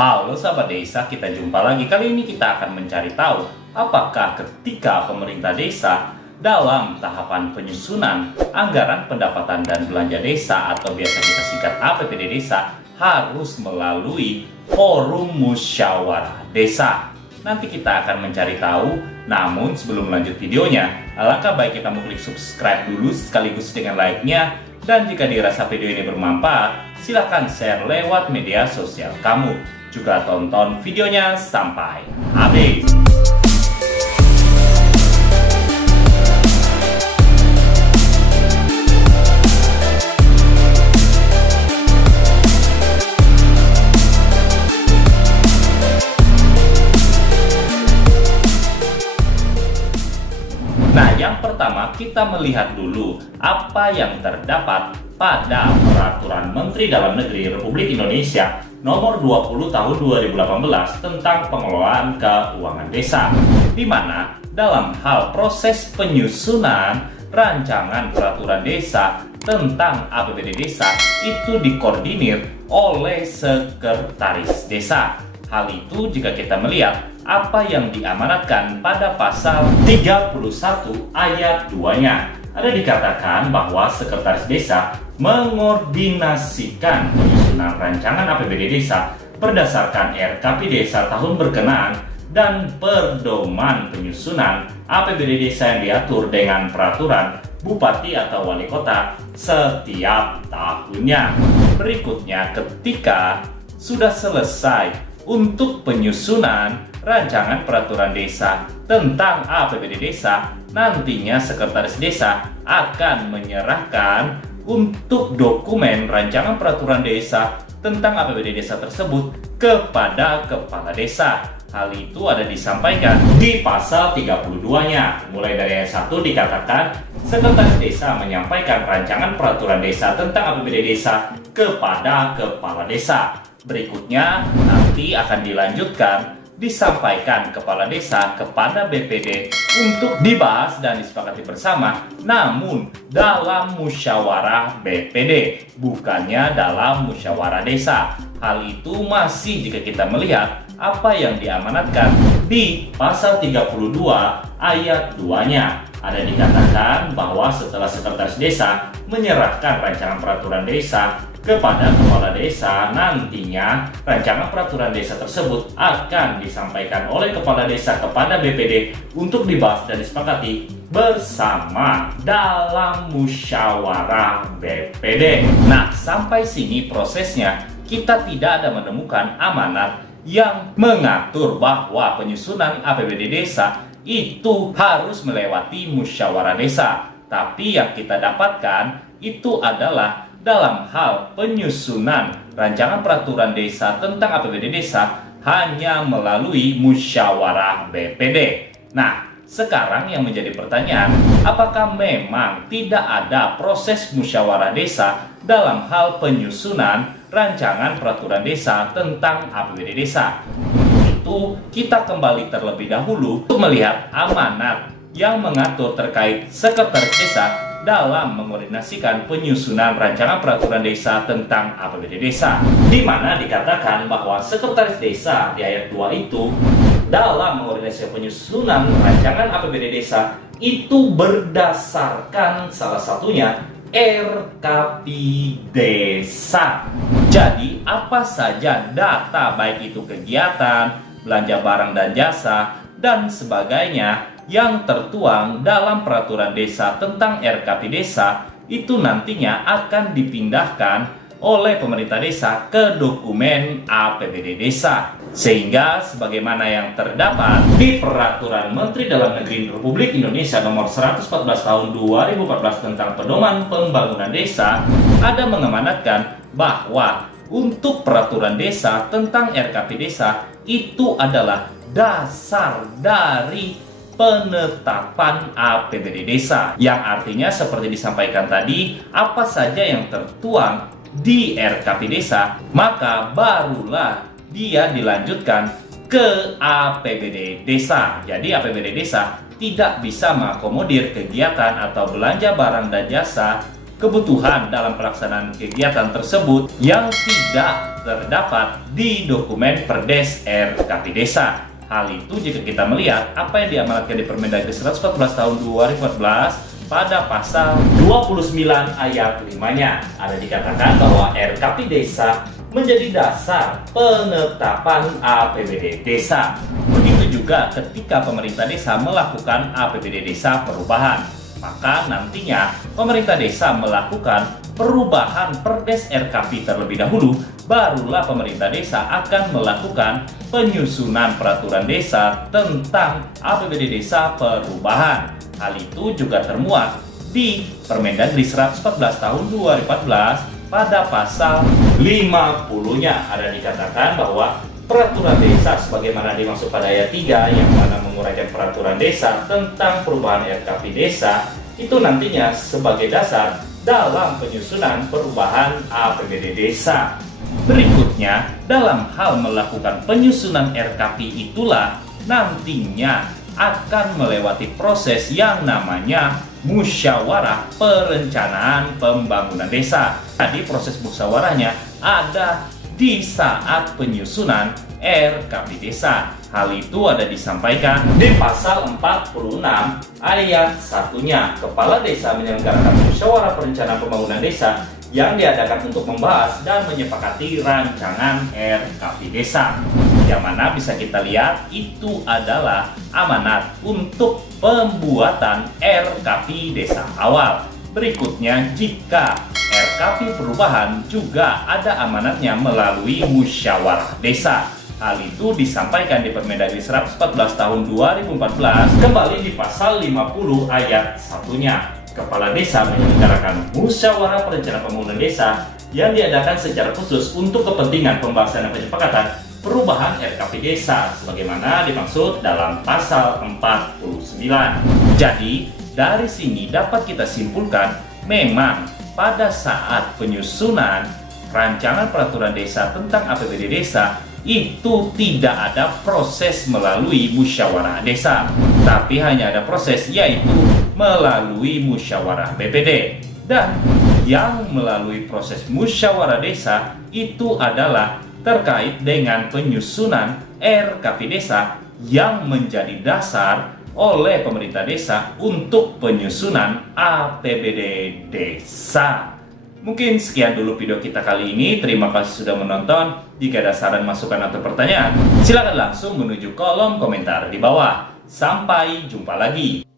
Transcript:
Halo sahabat desa, kita jumpa lagi. Kali ini kita akan mencari tahu apakah ketika pemerintah desa dalam tahapan penyusunan anggaran pendapatan dan belanja desa atau biasa kita singkat APBD desa harus melalui forum musyawarah desa. Nanti kita akan mencari tahu. Namun sebelum lanjut videonya, alangkah baiknya kamu klik subscribe dulu sekaligus dengan like-nya. Dan jika dirasa video ini bermanfaat, silahkan share lewat media sosial kamu. Juga tonton videonya sampai habis. Nah, yang pertama kita melihat dulu apa yang terdapat pada Peraturan Menteri Dalam Negeri Republik Indonesia Nomor 20 Tahun 2018 tentang pengelolaan keuangan desa, di mana dalam hal proses penyusunan rancangan peraturan desa tentang APBD desa itu dikoordinir oleh sekretaris desa. Hal itu jika kita melihat apa yang diamanatkan pada pasal 31 ayat 2-nya. Ada dikatakan bahwa sekretaris desa mengordinasikan penyusunan rancangan APBD desa berdasarkan RKP desa tahun berkenaan dan pedoman penyusunan APBD desa yang diatur dengan peraturan bupati atau wali kota setiap tahunnya. Berikutnya, ketika sudah selesai untuk penyusunan rancangan peraturan desa tentang APBD desa, nantinya sekretaris desa akan menyerahkan untuk dokumen rancangan peraturan desa tentang APBD desa tersebut kepada kepala desa. Hal itu ada disampaikan di pasal 32-nya. Mulai dari ayat 1 dikatakan sekretaris desa menyampaikan rancangan peraturan desa tentang APBD desa kepada kepala desa. Berikutnya nanti akan dilanjutkan disampaikan kepala desa kepada BPD untuk dibahas dan disepakati bersama, namun dalam musyawarah BPD, bukannya dalam musyawarah desa. Hal itu masih jika kita melihat apa yang diamanatkan di pasal 32 ayat 2-nya. Ada dikatakan bahwa setelah sekretaris desa menyerahkan rancangan peraturan desa kepada kepala desa, nantinya rancangan peraturan desa tersebut akan disampaikan oleh kepala desa kepada BPD untuk dibahas dan disepakati bersama dalam musyawarah BPD. Nah, sampai sini prosesnya kita tidak ada menemukan amanat yang mengatur bahwa penyusunan APBD desa itu harus melewati musyawarah desa. Tapi yang kita dapatkan itu adalah dalam hal penyusunan rancangan peraturan desa tentang APBD desa hanya melalui musyawarah BPD. Nah, sekarang yang menjadi pertanyaan, apakah memang tidak ada proses musyawarah desa dalam hal penyusunan rancangan peraturan desa tentang APBD desa? Itu kita kembali terlebih dahulu untuk melihat amanat yang mengatur terkait sekretaris desa dalam mengordinasikan penyusunan rancangan peraturan desa tentang APBD desa, di mana dikatakan bahwa sekretaris desa di ayat 2 itu dalam mengordinasikan penyusunan rancangan APBD desa itu berdasarkan salah satunya RKP desa. Jadi apa saja data baik itu kegiatan, belanja barang dan jasa dan sebagainya yang tertuang dalam peraturan desa tentang RKP desa itu nantinya akan dipindahkan oleh pemerintah desa ke dokumen APBD desa. Sehingga sebagaimana yang terdapat di Peraturan Menteri Dalam Negeri Republik Indonesia Nomor 114 Tahun 2014 tentang Pedoman Pembangunan Desa, ada mengamanatkan bahwa untuk peraturan desa tentang RKP desa itu adalah dasar dari penetapan APBD desa, yang artinya seperti disampaikan tadi, apa saja yang tertuang di RKP desa maka barulah dia dilanjutkan ke APBD desa. Jadi APBD desa tidak bisa mengakomodir kegiatan atau belanja barang dan jasa kebutuhan dalam pelaksanaan kegiatan tersebut yang tidak terdapat di dokumen Perdes RKP Desa. Hal itu jika kita melihat apa yang diamanatkan di Permendagri 114 tahun 2014 pada pasal 29 ayat 5-nya. Ada dikatakan bahwa RKP Desa menjadi dasar penetapan APBD Desa. Begitu juga ketika pemerintah desa melakukan APBD Desa perubahan. Maka nantinya pemerintah desa melakukan perubahan Perdes RKP terlebih dahulu, barulah pemerintah desa akan melakukan penyusunan peraturan desa tentang APBD Desa perubahan. Hal itu juga termuat di Permendagri 114 tahun 2014 pada pasal 50-nya. Ada dikatakan bahwa peraturan desa sebagaimana dimaksud pada ayat 3 yang mana menguraikan peraturan desa tentang perubahan RKP Desa itu nantinya sebagai dasar dalam penyusunan perubahan APBD Desa. Berikutnya, dalam hal melakukan penyusunan RKP itulah nantinya akan melewati proses yang namanya musyawarah perencanaan pembangunan desa. Jadi proses musyawarahnya ada di saat penyusunan RKP Desa. Hal itu ada disampaikan di pasal 46 ayat 1-nya. Kepala desa menyelenggarakan musyawarah perencanaan pembangunan desa yang diadakan untuk membahas dan menyepakati rancangan RKP Desa. Yang mana bisa kita lihat itu adalah amanat untuk pembuatan RKP Desa awal. Berikutnya, jika RKP perubahan juga ada amanatnya melalui musyawarah desa. Hal itu disampaikan di Permendagri 114 tahun 2014 kembali di pasal 50 ayat 1-nya. Kepala desa menyelenggarakan musyawarah perencanaan pembangunan desa yang diadakan secara khusus untuk kepentingan pembahasan dan penyepakatan perubahan RKP Desa sebagaimana dimaksud dalam pasal 49. Jadi, dari sini dapat kita simpulkan memang pada saat penyusunan rancangan peraturan desa tentang APBD Desa itu tidak ada proses melalui musyawarah desa, tapi hanya ada proses yaitu melalui musyawarah BPD. Dan yang melalui proses musyawarah desa itu adalah terkait dengan penyusunan RKP Desa yang menjadi dasar oleh pemerintah desa untuk penyusunan APBD Desa. Mungkin sekian dulu video kita kali ini. Terima kasih sudah menonton. Jika ada saran, masukan, atau pertanyaan, silakan langsung menuju kolom komentar di bawah. Sampai jumpa lagi.